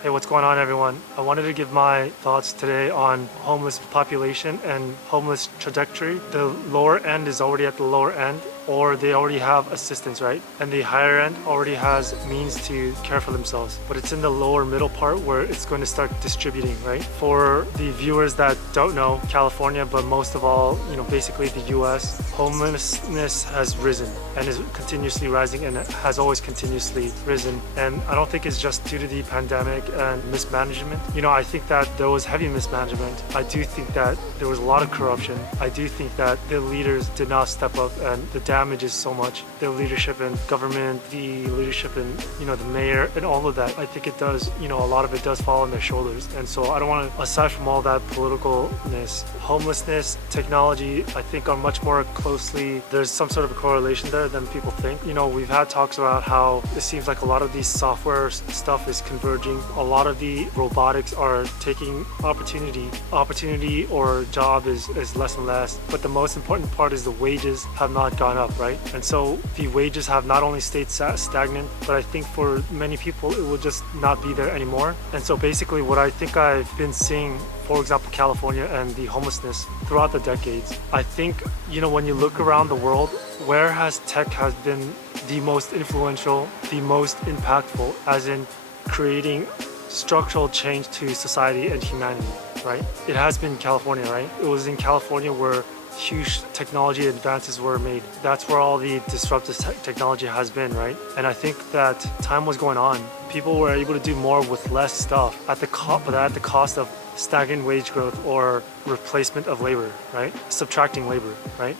Hey, what's going on, everyone? I wanted to give my thoughts today on homeless population and homeless trajectory. The lower end is already at the lower end, or they already have assistance, right? And the higher end already has means to care for themselves. But it's in the lower middle part where it's going to start distributing, right? For the viewers that don't know California, but most of all, basically the US, homelessness has risen and is continuously rising and has always continuously risen. And I don't think it's just due to the pandemic and mismanagement. I think that there was heavy mismanagement. I do think that there was a lot of corruption. I do think that the leaders did not step up, and the damage is so much. The leadership in government, the leadership in, the mayor, and all of that. I think it does, a lot of it does fall on their shoulders. And so I don't want to, aside from all that politicalness, homelessness, technology, I think are much more closely, there's some sort of a correlation there than people think. We've had talks about how it seems like a lot of these software stuff is converging. A lot of the robotics are taking opportunity or job is less and less, but the most important part is the wages have not gone up, right? And so the wages have not only stayed stagnant, but I think for many people it will just not be there anymore. And so basically what I think I've been seeing, for example, California and the homelessness throughout the decades, I think, when you look around the world, where has tech has been the most influential, the most impactful, as in creating structural change to society and humanity, right? It has been California, right? It was in California where huge technology advances were made. That's where all the disruptive technology has been, right? And I think that time was going on. People were able to do more with less stuff but at the cost of stagnant wage growth or replacement of labor, right? Subtracting labor, right?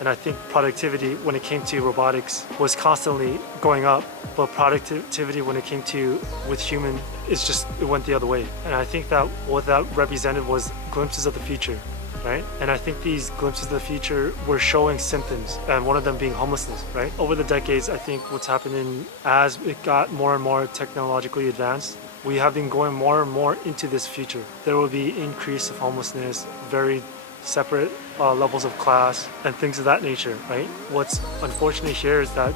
And I think productivity when it came to robotics was constantly going up, but productivity when it came to with human, it went the other way. And I think that what that represented was glimpses of the future, right? And I think these glimpses of the future were showing symptoms, and one of them being homelessness, right? Over the decades, I think what's happening as it got more and more technologically advanced, we have been going more and more into this future. There will be increase of homelessness, very separate levels of class and things of that nature, right? What's unfortunate here is that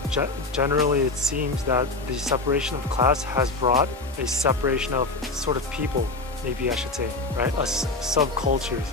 generally it seems that the separation of class has brought a separation of sort of people, maybe I should say, right? Subcultures,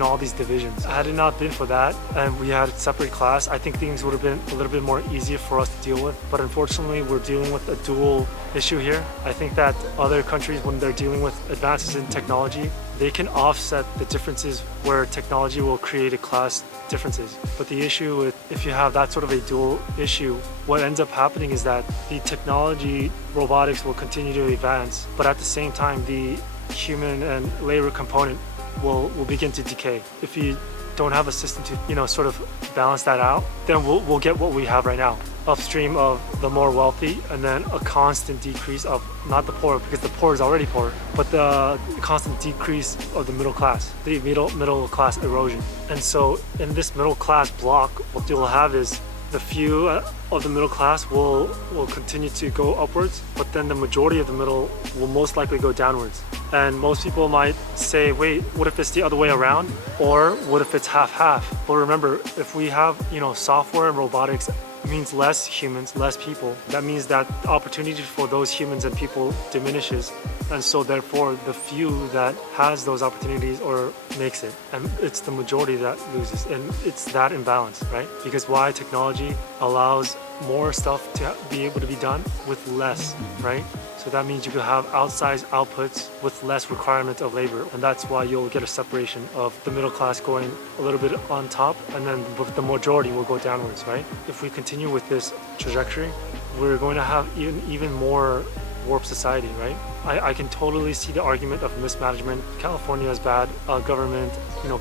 all these divisions. Had it not been for that and we had separate class, I think things would have been a little bit more easier for us to deal with. But unfortunately, we're dealing with a dual issue here. I think that other countries, when they're dealing with advances in technology, they can offset the differences where technology will create a class differences. But the issue with, if you have that sort of a dual issue, what ends up happening is that the technology, robotics will continue to advance, but at the same time, the human and labor component will begin to decay. If you don't have a system to sort of balance that out, then we'll get what we have right now, upstream of the more wealthy, and then a constant decrease of not the poor, because the poor is already poor, but the constant decrease of the middle class, the middle class erosion. And so in this middle class block, what you'll have is the few of the middle class will continue to go upwards, but then the majority of the middle will most likely go downwards. And most people might say, wait, what if it's the other way around? Or what if it's half-half? But remember, if we have, software and robotics means less humans, less people, that means that the opportunity for those humans and people diminishes. And so therefore, the few that has those opportunities or makes it, and it's the majority that loses. And it's that imbalance, right? Because why? Technology allows more stuff to be able to be done with less, right? So that means you can have outsized outputs with less requirement of labor. And that's why you'll get a separation of the middle class going a little bit on top, and then the majority will go downwards, right? If we continue with this trajectory, we're going to have even more warped society, right? I can totally see the argument of mismanagement. California is bad, government,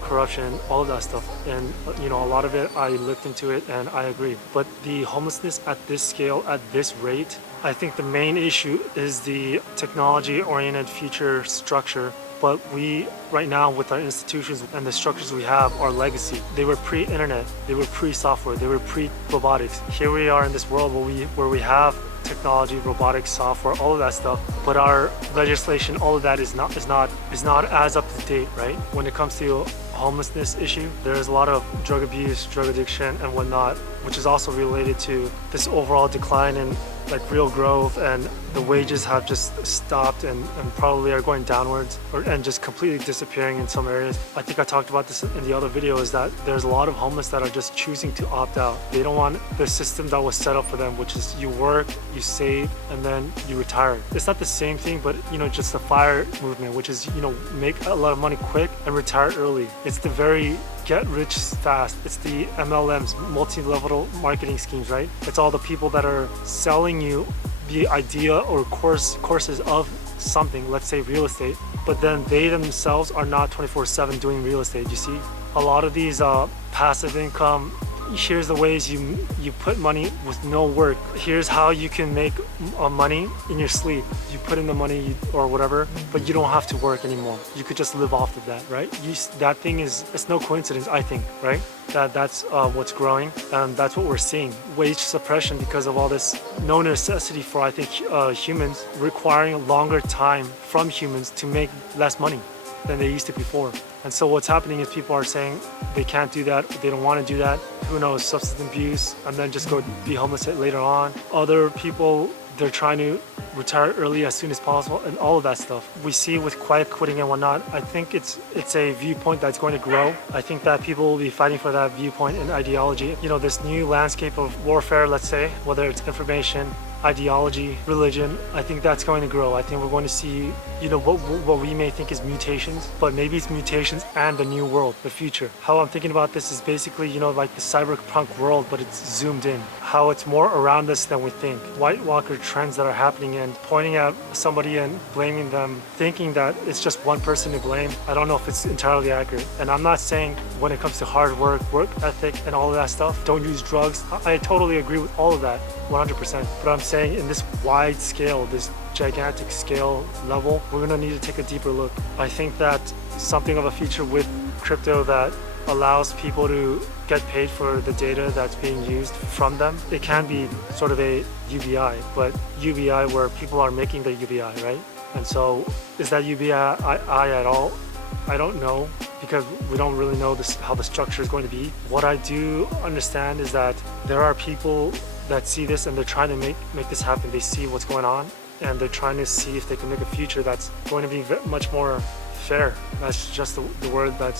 corruption, all of that stuff. And, a lot of it, I looked into it and I agree. But the homelessness at this scale, at this rate, I think the main issue is the technology-oriented future structure. But we, right now, with our institutions and the structures we have, are legacy. They were pre-internet, they were pre-software, they were pre-robotics. Here we are in this world where we have technology, robotics, software, all of that stuff, but our legislation, all of that is not as up to date, right? When it comes to homelessness issue, there's a lot of drug abuse, drug addiction, and whatnot, which is also related to this overall decline in like real growth, and the wages have just stopped and probably are going downwards and just completely disappearing in some areas. I think I talked about this in the other video, is that there's a lot of homeless that are just choosing to opt out. They don't want the system that was set up for them, which is you work, you save, and then you retire. It's not the same thing, but just the FIRE movement, which is make a lot of money quick and retire early. It's the very get rich fast. It's the MLMs, multi-level marketing schemes, right? It's all the people that are selling you the idea or courses of something, let's say real estate, but then they themselves are not 24/7 doing real estate. You see, a lot of these passive income, here's the ways you put money with no work. Here's how you can make money in your sleep. You put in the money or whatever, but you don't have to work anymore. You could just live off of that, right? That thing it's no coincidence, I think, right? That's what's growing, and that's what we're seeing. Wage suppression because of all this. No necessity for, I think, humans, requiring longer time from humans to make less money than they used to before. And so what's happening is people are saying they can't do that, they don't want to do that. Who knows, substance abuse, and then just go be homeless later on. Other people, they're trying to retire early as soon as possible, and all of that stuff. We see with quiet quitting and whatnot. I think it's a viewpoint that's going to grow. I think that people will be fighting for that viewpoint and ideology. This new landscape of warfare, let's say, whether it's information, ideology, religion, I think that's going to grow. I think we're going to see, what we may think is mutations, but maybe it's mutations and the new world, the future. How I'm thinking about this is basically, like the cyberpunk world, but it's zoomed in. How it's more around us than we think. White Walker trends that are happening, and pointing at somebody and blaming them, thinking that it's just one person to blame. I don't know if it's entirely accurate. And I'm not saying when it comes to hard work ethic, and all of that stuff, don't use drugs. I totally agree with all of that, 100%. But I'm saying in this wide scale, this gigantic scale level, we're gonna need to take a deeper look. I think that something of a future with crypto that allows people to get paid for the data that's being used from them. It can be sort of a UBI, but UBI where people are making the UBI, right? And so is that UBI at all? I don't know, because we don't really know how the structure is going to be. What I do understand is that there are people that see this and they're trying to make this happen. They see what's going on and they're trying to see if they can make a future that's going to be much more fair. That's just the word that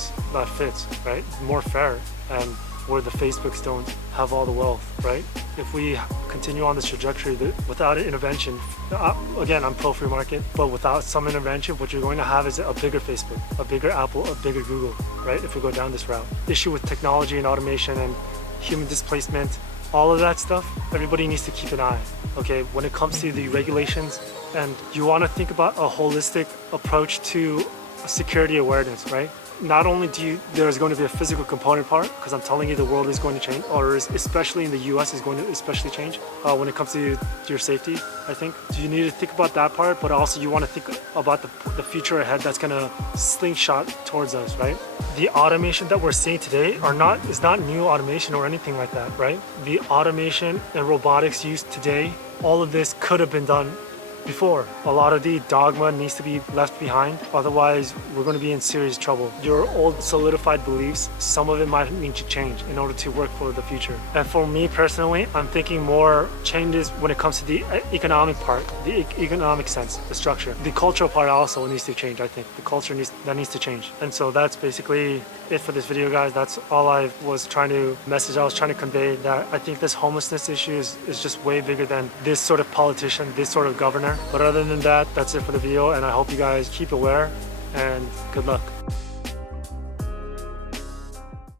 fits, right? More fair, and where the Facebooks don't have all the wealth, right? If we continue on this trajectory without an intervention, again, I'm pro free market, but without some intervention, what you're going to have is a bigger Facebook, a bigger Apple, a bigger Google, right? If we go down this route. Issue with technology and automation and human displacement, all of that stuff, everybody needs to keep an eye, okay? When it comes to the regulations, and you want to think about a holistic approach to security awareness, right? Not only there's going to be a physical component part, because I'm telling you the world is going to change, or especially in the US is going to especially change when it comes to your safety, I think. You need to think about that part, but also you want to think about the future ahead that's going to slingshot towards us, right? The automation that we're seeing today is not new automation or anything like that, right? The automation and robotics used today, all of this could have been done before. A lot of the dogma needs to be left behind, otherwise we're going to be in serious trouble. Your old solidified beliefs, some of it might need to change in order to work for the future. And for me personally, I'm thinking more changes when it comes to the economic part, the economic sense, the structure. The cultural part also needs to change, I think. The culture needs to change. And so that's basically it for this video, guys. That's all I was trying to convey, that I think this homelessness issue is just way bigger than this sort of politician, this sort of governor. But other than that, that's it for the video, and I hope you guys keep aware, and good luck.